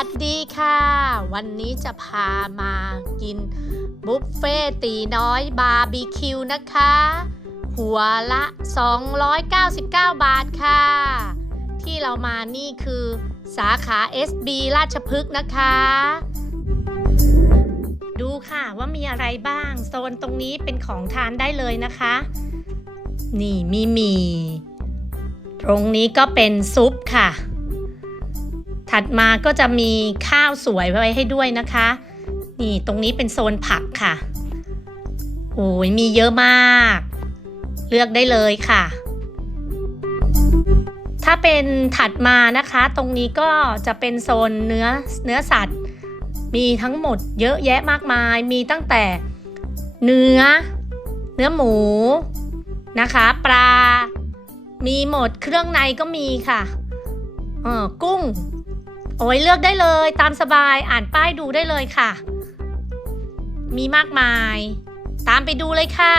วัสดีค่ะ วันนี้จะพามากินบุฟเฟ่ต์ตีน้อยบาร์บีคิวนะคะ หัวละ 299 บาทค่ะ ที่เรามานี่คือสาขา SB ราชพฤกษ์นะคะ ดูค่ะว่ามีอะไรบ้าง โซนตรงนี้เป็นของทานได้เลยนะคะ นี่มีมี ตรงนี้ก็เป็นซุปค่ะ ถัดมาก็จะมีข้าวสวยไว้ให้ด้วยนะคะ นี่ตรงนี้เป็นโซนผักค่ะ โอ้ยมีเยอะมาก เลือกได้เลยค่ะ ถ้าเป็นถัดมานะคะ ตรงนี้ก็จะเป็นโซนเนื้อเนื้อสัตว์ มีทั้งหมดเยอะแยะมากมาย มีตั้งแต่เนื้อ เนื้อหมูนะคะ ปลา มีหมดเครื่องในก็มีค่ะ เออกุ้ง โอ้ยเลือกได้เลยตามสบายอ่านป้ายดูได้เลยค่ะ มีมากมาย ตามไปดูเลยค่ะ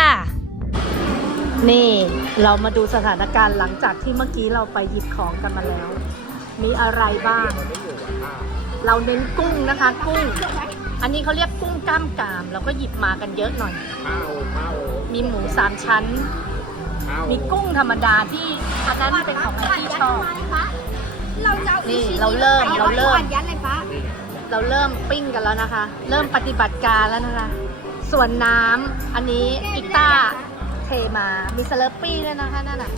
นี่เรามาดูสถานการณ์หลังจากที่เมื่อกี้เราไปหยิบของกันมาแล้ว มีอะไรบ้าง เราเน้นกุ้งนะคะ กุ้ง อันนี้เขาเรียกกุ้งกล้ามกรามเราก็หยิบมากันเยอะหน่อยข้าวข้าวมีหมูสามชั้นข้าวมีกุ้งธรรมดาที่อันนั้นเป็นของที่ชอบ เราจะเอานี่เราเริ่มเราเริ่มอยัดเลยปะเราเริ่มปิ้งกันแล้วนะคะ เริ่มปฏิบัติการแล้วนะคะ ส่วนน้ำอันนี้อิต้าเทมา มีสเลอร์ปี้ด้วยนะคะนั่นน่ะ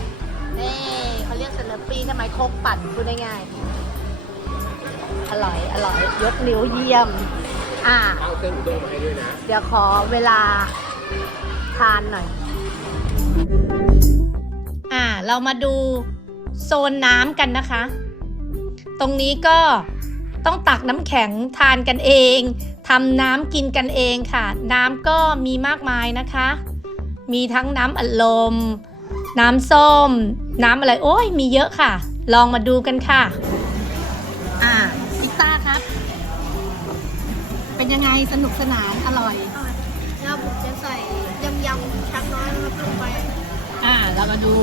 นี่เขาเรียกสเลอร์ปี้ใช่ไหมโคกปั่นพูดได้ง่ายอร่อยอร่อยยกนิ้วเยี่ยม อ่าข้าวเส้นอุด้งมาให้ด้วยนะ เดี๋ยวขอเวลาทานหน่อย อ่า เรามาดูโซนน้ำกันนะคะ ตรงนี้ก็ต้องตักน้ำแข็งทานกันเองทำน้ำกินกันเองค่ะ น้ำก็มีมากมายนะคะ มีทั้งน้ำอัดลม น้ำส้ม น้ำอะไรโอ้ยมีเยอะค่ะ ลองมาดูกันค่ะ อ่าพิต้าครับ เป็นยังไงสนุกสนานอร่อย แล้วผมจะใส่ยำยำๆช้างน้อยนะครับลงไป อ่าเรามาดู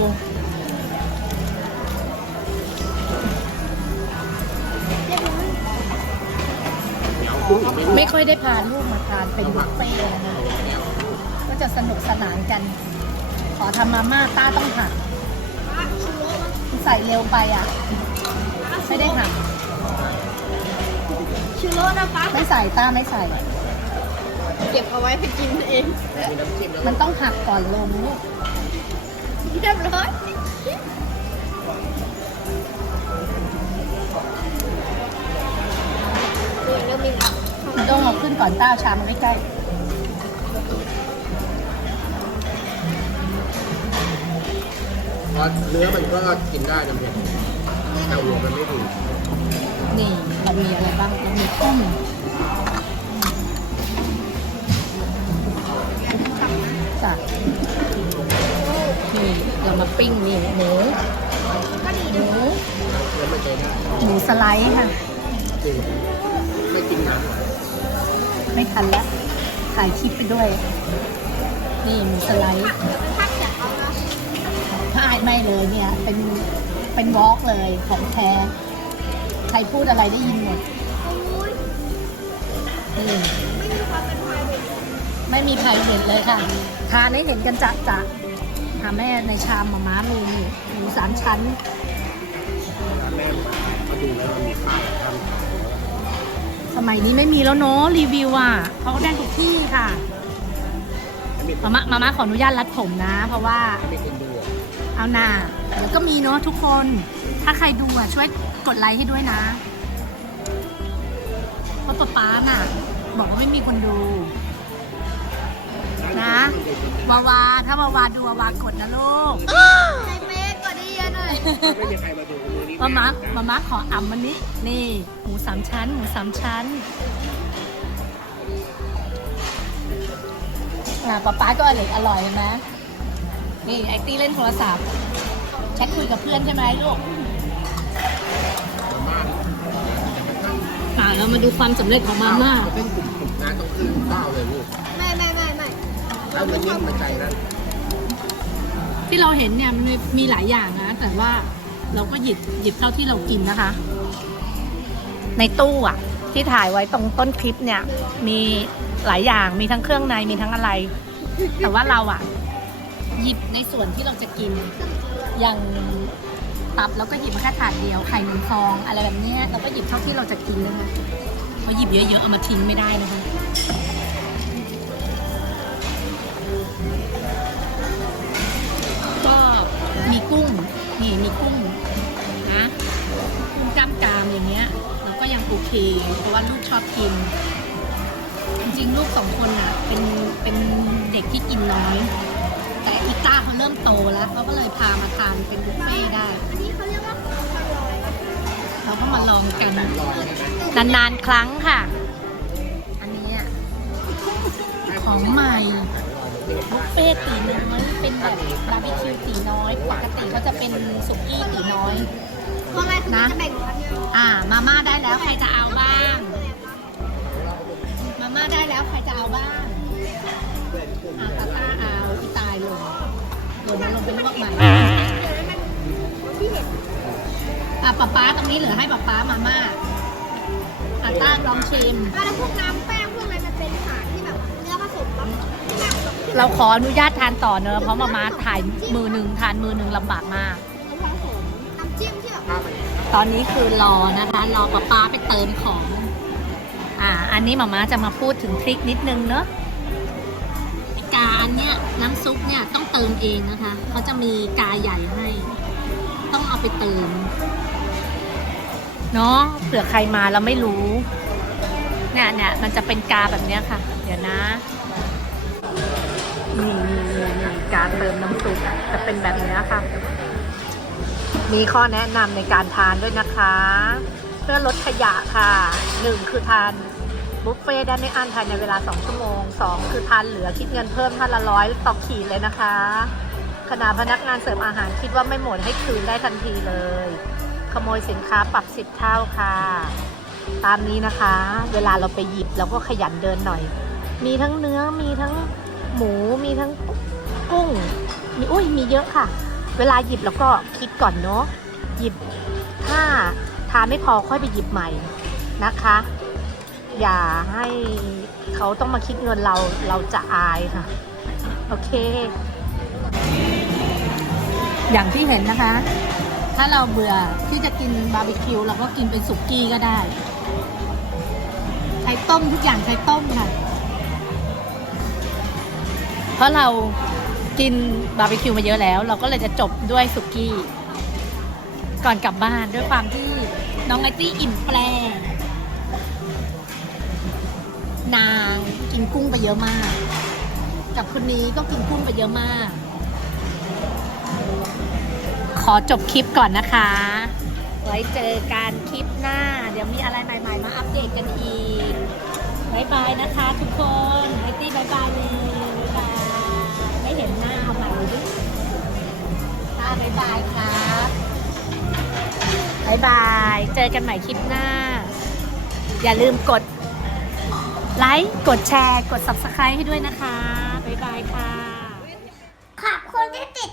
ไม่ค่อยได้พาลูกมาทานเป็นบุฟเฟ่ต์นะก็จะสนุกสนานกัน ขอทำมาม่าต้าต้องหักใส่เร็วไปอะ ไม่ได้หักชูโร่นะปะไม่ใส่ต้าไม่ใส่ เก็บเอาไว้ไปกินเอง มันต้องหักก่อนลงลูกเรียบร้อย ก่อนต้าเอาชามมันใกล้เพราะเนื้อมันก็กินได้นะเพื่อนแต่หัวมันไม่ถูกๆนี่เรามีอะไรบ้างเรามีกุ้งจ้ะนี่เรามาปิ้งนี่หมูหมูแล้วมันใช้ได้หมูสไลด์ค่ะจริงไม่กินน้ำหรอก ไม่ทันแล้วถ่ายคลิปไปด้วย นี่หมูสไลด์พักจาอานะพลาดไม่เลยเนี่ย เป็นเป็นวอล์กเลยของแท้ใครพูดอะไรได้ยินหมดโอ้ยนี่ไม่มีความเป็นไทยเลยไม่มีใครเห็นเลยค่ะ ทานให้เห็นกันจะจะหาแม่ในชามมาม้ามีหมูสามชั้นแม่มาดูแล้วมันมีข้าวท สมัยนี้ไม่มีแล้วเนาะรีวิวอะเขาก็ได้ทุกที่ค่ะมาม่ามาม่าขออนุญาตรัดผมนะ เพราะว่าเอาหน่าเดี๋ยวก็มีเนาะทุกคน ถ้าใครดูอะช่วยกดไลค์ให้ด้วยนะเพราะป๊าป๊าน่ะ บอกว่าไม่มีคนดู นะวาวาถ้าวาวาดูวาวากดนะลูก ไม่มีใครมาดูมือนี้มามามามาขออ่ำวันนี้ นี่ หมูสามชั้น หมูสามชั้นอ่าป๊าป๊าก็อร่อยอร่อยนะนี่ไอตี้เล่นโทรศัพท์แชทคุยกับเพื่อนใช่ไหมลูกมาม่าอ่าเรามาดูความสำเร็จของมาม่า เป็นกลุ่มๆนะต้องขึ้นข้าวเลยลูก ไม่ไม่ไม่ไม่แล้วมันยิ่งมาใจนั้น ที่เราเห็นเนี่ยมันมีหลายอย่างนะ แต่ว่าเราก็หยิบหยิบเท่าที่เรากินนะคะ ในตู้อะ ที่ถ่ายไว้ตรงต้นคลิปเนี่ย มีหลายอย่างมีทั้งเครื่องในมีทั้งอะไร แต่ว่าเราอะ หยิบในส่วนที่เราจะกิน อย่างตับแล้วก็หยิบมาแค่ถาดเดียวไข่หนึ่งฟอง อะไรแบบนี้เราก็หยิบเท่าที่เราจะกินนะคะเพราะหยิบเยอะๆเอามาทิ้งไม่ได้นะคะ มีกุ้ง นี่มีกุ้งนะกุ้งกล้ามกรามอย่างเงี้ยเราก็ยังโอเค เพราะว่าลูกชอบกิน จริงๆ ลูกสองคนอะ เป็นเป็นเด็กที่กินน้อย แต่อีต้าเขาเริ่มโตแล้วเขาก็เลยพามาทานเป็นบุฟเฟ่ต์ได้ อันนี้เขาเรียกว่าของอร่อยนะคะเราก็มาลองกันนะนานๆครั้งค่ะ อันนี้อะของใหม่ บุฟเฟ่ต์ตีน้อย เป็นแบบบาร์บีคิวตีน้อย ปกติเขาจะเป็นสุกี้ตีน้อย เพราะอะไรคือนะจะแบ่งกันเนี่ยอ่า มาม่าได้แล้วใครจะเอาบ้าง มาม่าได้แล้วใครจะเอาบ้างอ่าตาตาเอาอีตายลงลงลงเป็นลวกใหม่อะป๊าป๊าตรงนี้เหลือให้ป๊าป๊ามาม่าอะต้าลองชิม แล้วพวกน้ำแป้ง เราขออนุญาตทานต่อเนอะเพราะมาม่าถ่ายมือหนึ่งทานมือหนึ่งลำบากมาก น้ำจิ้มที่แบบตอนนี้คือรอนะคะรอป๊าป๊าไปเติมของ อ่า อันนี้มาม่าจะมาพูดถึงทริคนิดนึงเนอะกาเนี้ยน้ำซุปเนี่ยต้องเติมเองนะคะเขาจะมีกาใหญ่ให้ ต้องเอาไปเติมเนาะเผื่อใครมาแล้วไม่รู้เนี่ยเนี่ยมันจะเป็นกาแบบเนี้ยค่ะ เดี๋ยวนะ การเติมน้ำซุปจะเป็นแบบนี้ค่ะ มีข้อแนะนำในการทานด้วยนะคะ เพื่อลดขยะค่ะหนึ่งคือทานบุฟเฟ่ต์ได้ไม่อั้นภายในเวลา 2 ชั่วโมง 2 คือทานเหลือคิดเงินเพิ่มท่านละร้อยต่อขีดเลยนะคะขณะพนักงานเสิร์ฟอาหารคิดว่าไม่หมดให้คืนได้ทันทีเลย ขโมยสินค้าปรับ10เท่าค่ะ ตามนี้นะคะ เวลาเราไปหยิบเราก็ขยันเดินหน่อย มีทั้งเนื้อมีทั้งหมูมีทั้ง กุ้ง มีอุ้ยมีเยอะค่ะ เวลาหยิบแล้วก็คิดก่อนเนาะหยิบถ้าทานไม่พอค่อยไปหยิบใหม่นะคะ อย่าให้เขาต้องมาคิดเงินเราเราจะอายค่ะ โอเค อย่างที่เห็นนะคะ ถ้าเราเบื่อที่จะกินบาร์บีคิวเราก็กินเป็นสุกี้ก็ได้ ใช้ต้มทุกอย่างใช้ต้มค่ะ เพราะเรา กินบาร์บีคิวมาเยอะแล้ว เราก็เลยจะจบด้วยสุกี้ ก่อนกลับบ้านด้วยความที่น้องไอตี้อิ่มแปลนางกินกุ้งไปเยอะมาก กับคนนี้ก็กินกุ้งไปเยอะมาก ขอจบคลิปก่อนนะคะ ไว้เจอกันคลิปหน้า เดี๋ยวมีอะไรใหม่ ๆ มาอัปเดตกันอีกบายบายนะคะทุกคน บายครับบายบาย เจอกันใหม่คลิปหน้า อย่าลืมกด ไลค์ กดแชร์ กด subscribe ให้ด้วยนะคะบายบายค่ะ ขอบคุณที่ติด